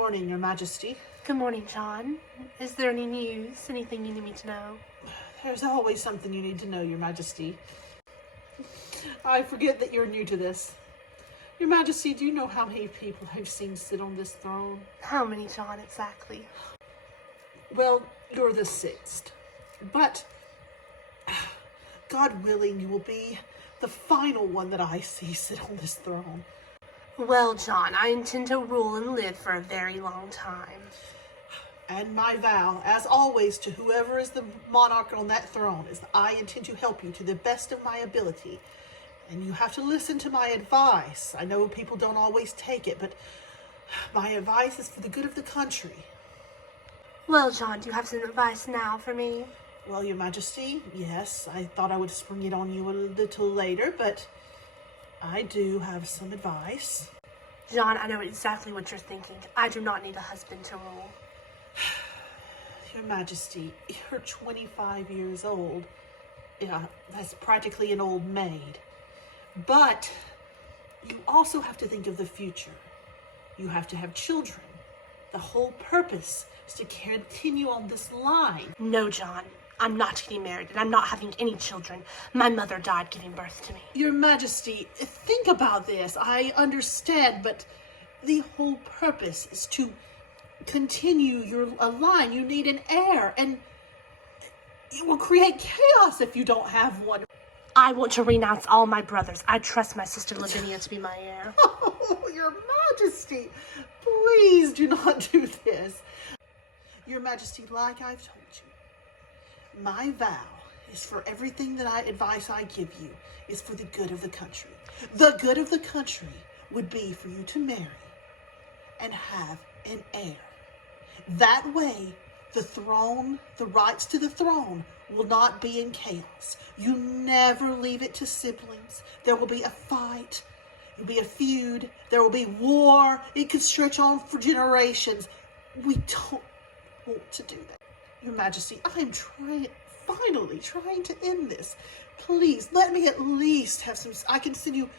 morning, Your Majesty. Good morning, John. Is there any news? Anything you need me to know? There's always something you need to know, Your Majesty. I forget that you're new to this. Your Majesty, do you know how many people I've seen sit on this throne? How many, John, exactly? Well, you're the sixth. But, God willing, you will be the final one that I see sit on this throne. Well, John, I intend to rule and live for a very long time. And my vow, as always, to whoever is the monarch on that throne, is that I intend to help you to the best of my ability. And you have to listen to my advice. I know people don't always take it, but my advice is for the good of the country. Well, John, do you have some advice now for me? Well, Your Majesty, yes, I thought I would spring it on you a little later, but I do have some advice. John, I know exactly what you're thinking. I do not need a husband to rule. Your Majesty, you're 25 years old. Yeah, that's practically an old maid. But you also have to think of the future. You have to have children. The whole purpose is to continue on this line. No, John. I'm not getting married, and I'm not having any children. My mother died giving birth to me. Your Majesty, think about this. I understand, but the whole purpose is to continue your line. You need an heir, and it will create chaos if you don't have one. I want to renounce all my brothers. I trust my sister Lavinia to be my heir. Oh, Your Majesty, please do not do this. Your Majesty, like I've told you, my vow is for everything that advice I give you is for the good of the country. The good of the country would be for you to marry and have an heir. That way, the throne, the rights to the throne will not be in chaos. You never leave it to siblings. There will be a fight. There will be a feud. There will be war. It could stretch on for generations. We don't want to do that. Your Majesty, I'm finally trying to end this. Please, let me at least have I can send you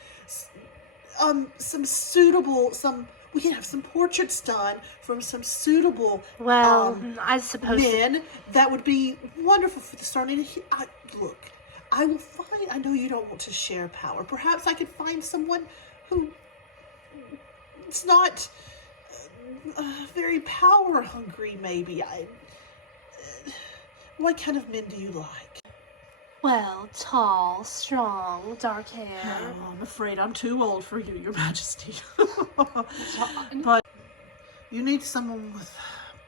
we can have some portraits done from some suitable I suppose men. That would be wonderful for the starting. Look, I will find, I know you don't want to share power. Perhaps I could find someone who it's not very power hungry, maybe. What kind of men do you like? well, tall, strong, dark hair. Oh, I'm afraid I'm too old for you, Your Majesty. John. But you need someone with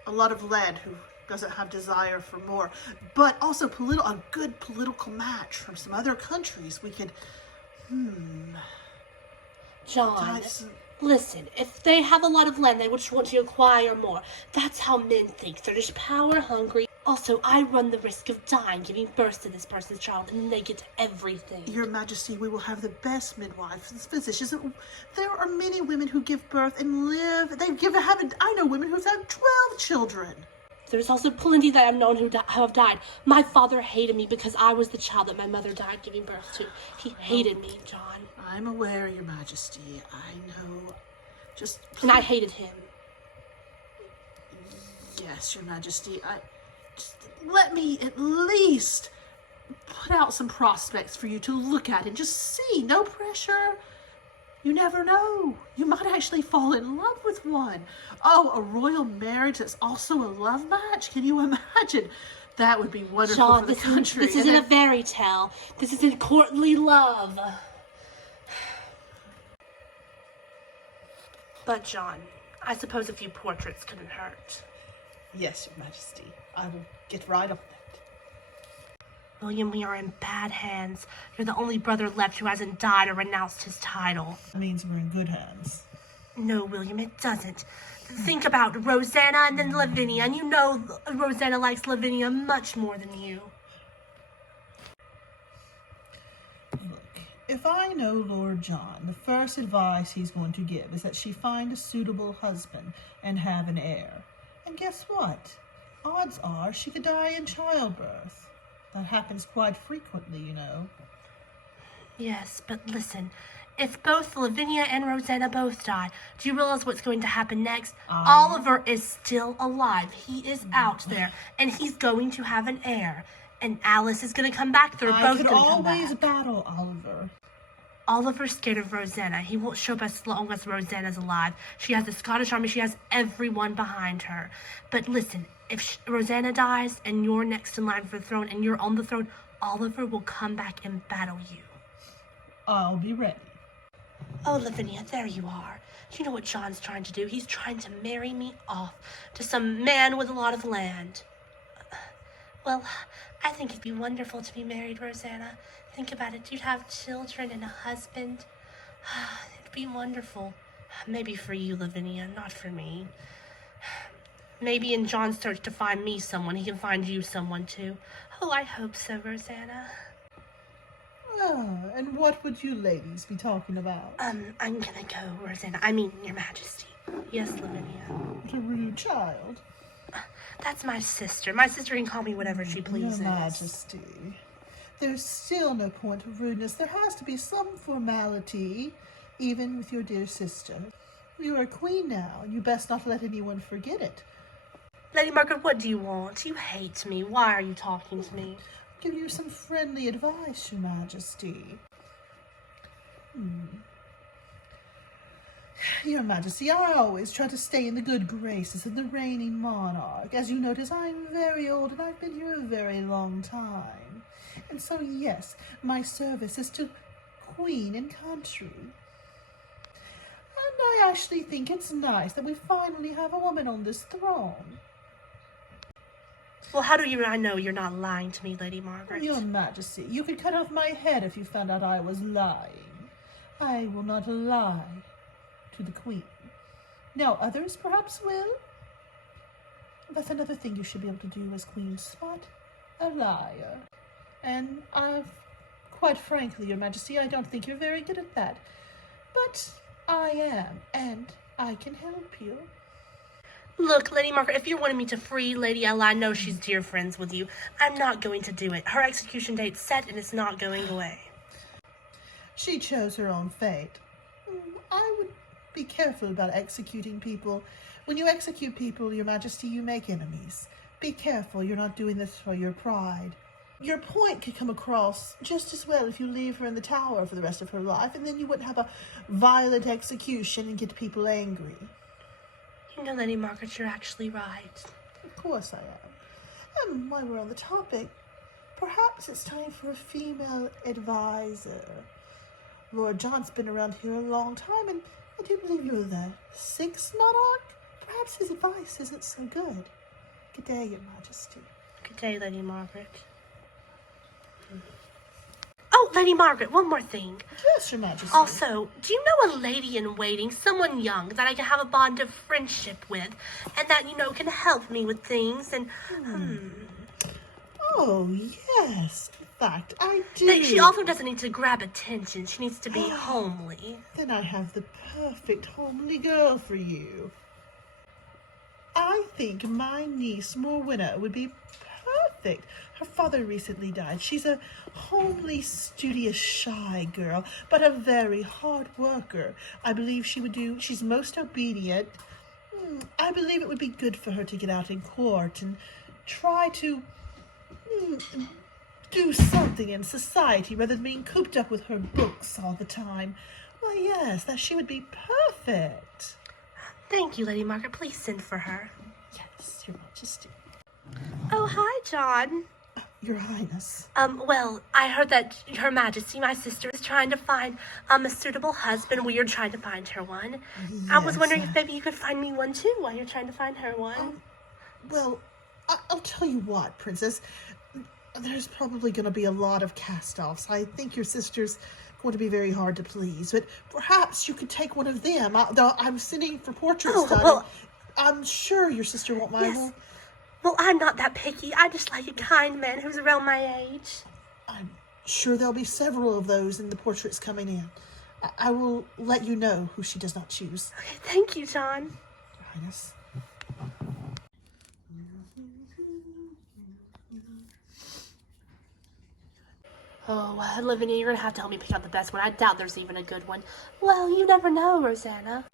a lot of lead who doesn't have desire for more, but also a good political match from some other countries. We could, John, listen, if they have a lot of land, they would just want to acquire more. That's how men think. They're just power hungry. Also, I run the risk of dying giving birth to this person's child, and then they get everything. Your Majesty, we will have the best midwives and physicians. There are many women who give birth and live. I know women who've had 12 children. There's also plenty that I've known who have died. My father hated me because I was the child that my mother died giving birth to. He hated me, John. I'm aware, Your Majesty. I know. And I hated him. Yes, Your Majesty. Just let me at least put out some prospects for you to look at and just see. No pressure. You never know. You might actually fall in love with one. Oh, a royal marriage that's also a love match? Can you imagine? That would be wonderful John, for the country. This isn't a fairy tale. This isn't courtly love. But, John, I suppose a few portraits couldn't hurt. Yes, Your Majesty. I will get right on that. William, we are in bad hands. You're the only brother left who hasn't died or renounced his title. That means we're in good hands. No, William, it doesn't. Think about Rosanna and then Lavinia, and you know Rosanna likes Lavinia much more than you. Look, if I know Lord John, the first advice he's going to give is that she find a suitable husband and have an heir. And guess what? Odds are she could die in childbirth. That happens quite frequently, you know. Yes, but listen, If both Lavinia and Rosanna both die, do you realize what's going to happen next? I- Oliver is still alive. He is out there, and he's going to have an heir. And Alice is going to come back. They're both going to come back. I could always battle Oliver. Oliver's scared of Rosanna. He won't show up as long as Rosanna's alive. She has the Scottish army. She has everyone behind her. But listen, if Rosanna dies and you're next in line for the throne and you're on the throne, Oliver will come back and battle you. I'll be ready. Oh, Lavinia, there you are. Do you know what John's trying to do? He's trying to marry me off to some man with a lot of land. Well, I think it'd be wonderful to be married, Rosanna. Think about it. You'd have children and a husband. It'd be wonderful. Maybe for you, Lavinia, not for me. Maybe in John's search to find me someone, he can find you someone too. Oh, I hope so, Rosanna. Ah, and what would you ladies be talking about? I'm gonna go, Rosanna. I mean, Your Majesty. Yes, Lavinia. What a rude child. That's my sister. My sister can call me whatever she pleases. Your Majesty, there's still no point of rudeness. There has to be some formality, even with your dear sister. You are a queen now, and you best not let anyone forget it. Lady Margaret, what do you want? You hate me. Why are you talking to me? I'll give you some friendly advice, Your Majesty. Your Majesty, I always try to stay in the good graces of the reigning monarch. As you notice, I'm very old and I've been here a very long time. And so, yes, my service is to Queen and country. And I actually think it's nice that we finally have a woman on this throne. Well, how do I know you're not lying to me, Lady Margaret? Your Majesty, you could cut off my head if you found out I was lying. I will not lie to the Queen. Now, others perhaps will. That's another thing you should be able to do as Queen. Spot a liar. And quite frankly, Your Majesty, I don't think you're very good at that. But I am, and I can help you. Look, Lady Margaret, if you're wanting me to free Lady Ella, I know she's dear friends with you. I'm not going to do it. Her execution date's set and it's not going away. She chose her own fate. I would be careful about executing people. When you execute people, Your Majesty, you make enemies. Be careful, you're not doing this for your pride. Your point could come across just as well if you leave her in the tower for the rest of her life, and then you wouldn't have a violent execution and get people angry. You know, Lady Margaret, you're actually right. Of course I am. And while we're on the topic, perhaps it's time for a female advisor. Lord John's been around here a long time, and I do believe you're the 6th monarch. Perhaps his advice isn't so good. Good day, Your Majesty. Good day, Lady Margaret. Oh, Lady Margaret, one more thing. Yes, Your Majesty. Also, do you know a lady in waiting, someone young, that I can have a bond of friendship with, and that, you know, can help me with things, and, Oh, yes. In fact, I do. She also doesn't need to grab attention. She needs to be homely. Then I have the perfect homely girl for you. I think my niece, Morwenna, would be perfect. Her father recently died. She's a homely, studious, shy girl, but a very hard worker. I believe she's most obedient. I believe it would be good for her to get out in court and try to do something in society rather than being cooped up with her books all the time. Why, yes, that she would be perfect. Thank you, Lady Margaret. Please send for her. Yes, Your Majesty. Oh, hi, John. Your Highness. Well, I heard that Her Majesty, my sister, is trying to find, a suitable husband. We are trying to find her one. I was Yes, wondering if maybe you could find me one, too, while you're trying to find her one. Well, I'll tell you what, Princess. There's probably going to be a lot of cast-offs. I think your sister's going to be very hard to please, but perhaps you could take one of them. I'm sending for portraits done. Well, I'm sure your sister won't mind. Yes. Well, I'm not that picky. I just like a kind man who's around my age. I'm sure there'll be several of those in the portraits coming in. I will let you know who she does not choose. Okay, thank you, John. Your Highness. Oh, Lavinia, you're gonna have to help me pick out the best one. I doubt there's even a good one. Well, you never know, Rosanna.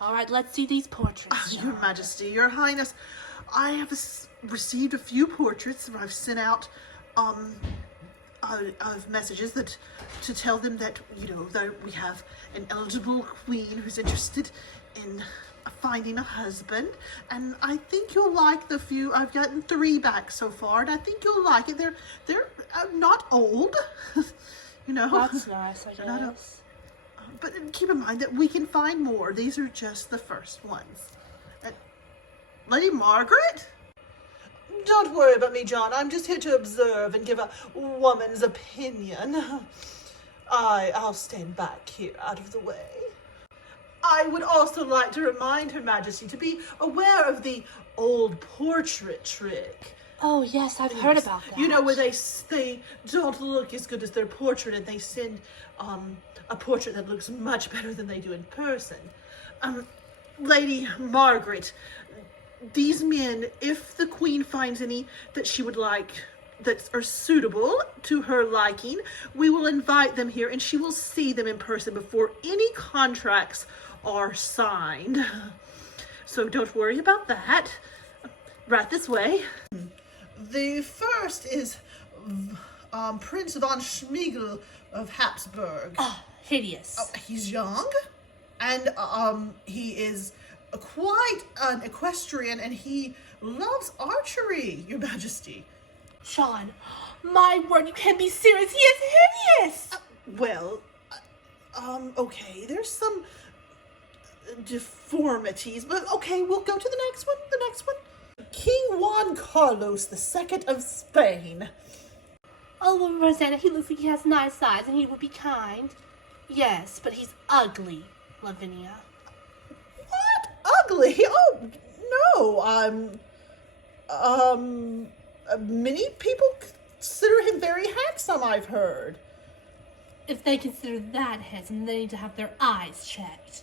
All right, let's see these portraits. Your Majesty, Your Highness, I have received a few portraits. I've sent out of messages that to tell them that, you know, that we have an eligible queen who's interested in finding a husband, and I think you'll like the few. I've gotten 3 back so far, and I think you'll like it. They're not old, you know. That's nice, I guess. But keep in mind that we can find more. These are just the first ones. Lady Margaret? Don't worry about me, John. I'm just here to observe and give a woman's opinion. I'll stand back here out of the way. I would also like to remind Her Majesty to be aware of the old portrait trick. Oh, yes, I've heard about that. You know, where they don't look as good as their portrait, and they send a portrait that looks much better than they do in person. Lady Margaret, these men, if the Queen finds any that she would like that are suitable to her liking, we will invite them here, and she will see them in person before any contracts are signed. So don't worry about that. Right this way. The first is Prince von Schmiegel of Habsburg. Oh, hideous. He's young, and he is quite an equestrian, and he loves archery, Your Majesty. John, my word, you can't be serious. He is hideous. Okay, there's some deformities, but okay, we'll go to the next one. King Juan Carlos II of Spain. Oh, well, Rosanna, he looks like he has nice eyes and he would be kind. Yes, but he's ugly, Lavinia. What? Ugly? Oh, no. Many people consider him very handsome, I've heard. If they consider that handsome, they need to have their eyes checked.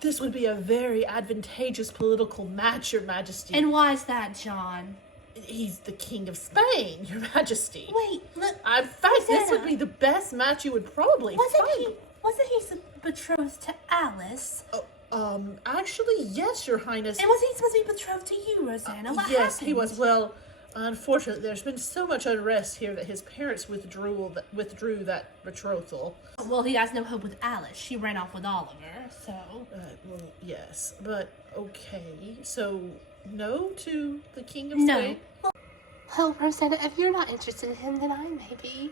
This would be a very advantageous political match, Your Majesty. And why is that, John? He's the King of Spain, Your Majesty. Wait, look. In fact, this would be the best match you would probably find. Wasn't he betrothed to Alice? Actually, yes, Your Highness. And was he supposed to be betrothed to you, Rosanna? What yes, happened? He was. Well, unfortunately, there's been so much unrest here that his parents withdrew that betrothal. Well, he has no hope with Alice. She ran off with Oliver, so... Well, yes, but okay. So, no to the King of No. Spain? Well, Rosanna, if you're not interested in him, then I may be.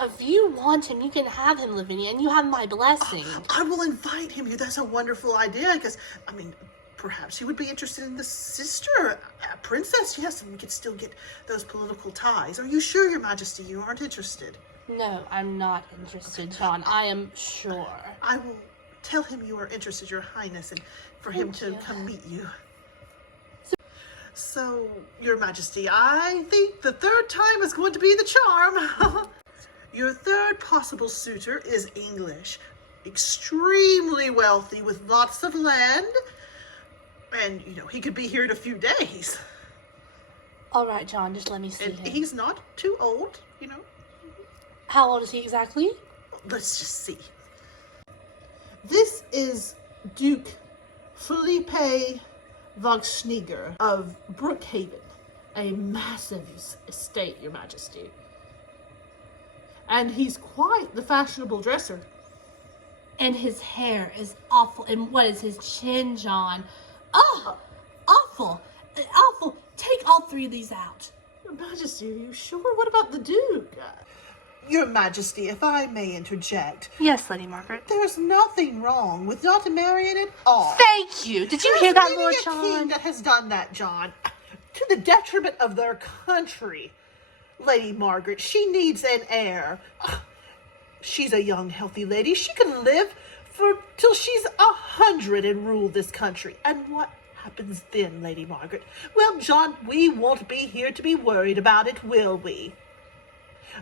If you want him, you can have him, Lavinia, and you have my blessing. I will invite him here. That's a wonderful idea, because, perhaps he would be interested in the sister, princess. Yes, and we could still get those political ties. Are you sure, Your Majesty, you aren't interested? No, I'm not interested, John. I am sure. I will tell him you are interested, Your Highness, and for him to come meet you. So, Your Majesty, I think the third time is going to be the charm. Your third possible suitor is English, extremely wealthy with lots of land, and, he could be here in a few days. All right, John, just let me see And him. he's not too old, How old is he exactly? Let's just see. This is Duke Felipe Wagschniger of Brookhaven, a massive estate, Your Majesty. And he's quite the fashionable dresser. And his hair is awful. And what is his chin, John? Oh, awful. Awful. Take all 3 of these out. Your Majesty, are you sure? What about the Duke? Your Majesty, if I may interject. Yes, Lady Margaret. There's nothing wrong with not marrying at all. Thank you. Did you hear that, Lord John? John? King that has done that, John, to the detriment of their country. Lady Margaret, she needs an heir. She's a young, healthy lady. She can live till she's 100 and rule this country. And what happens then, Lady Margaret? Well, John, we won't be here to be worried about it, will we?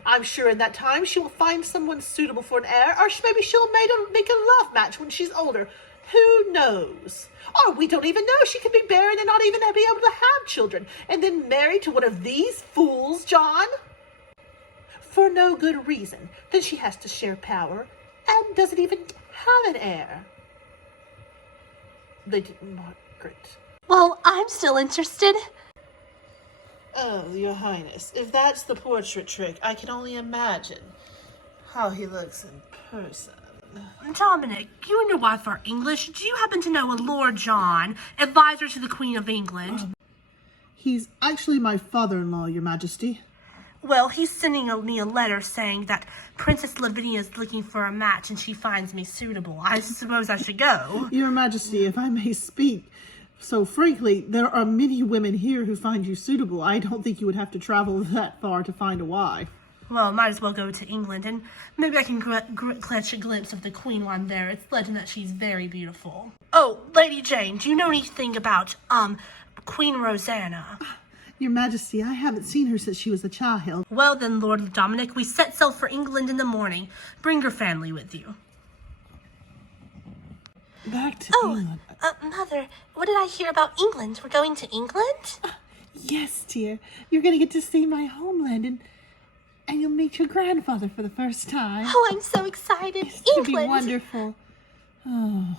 I'm sure in that time she will find someone suitable for an heir, or maybe she'll make a love match when she's older. Who knows? Or we don't even know. She could be barren and not even be able to have children, and then married to one of these fools, John. for no good reason. Then she has to share power and doesn't even have an heir. Lady Margaret. Well, I'm still interested. Oh, Your Highness, if that's the portrait trick, I can only imagine how he looks in person. Dominic, you and your wife are English. Do you happen to know a Lord John, advisor to the Queen of England? He's actually my father-in-law, Your Majesty. Well, he's sending me a letter saying that Princess Lavinia is looking for a match and she finds me suitable. I suppose I should go. Your Majesty, if I may speak so frankly, there are many women here who find you suitable. I don't think you would have to travel that far to find a wife. Well, might as well go to England, and maybe I can catch a glimpse of the Queen while I'm there. It's legend that she's very beautiful. Oh, Lady Jane, do you know anything about, Queen Rosanna? Your Majesty, I haven't seen her since she was a child. Well then, Lord Dominic, we set sail for England in the morning. Bring your family with you. Back to England. Mother, what did I hear about England? We're going to England? Yes, dear. You're going to get to see my homeland, and you'll meet your grandfather for the first time. Oh, I'm so excited. It's to be wonderful. Oh.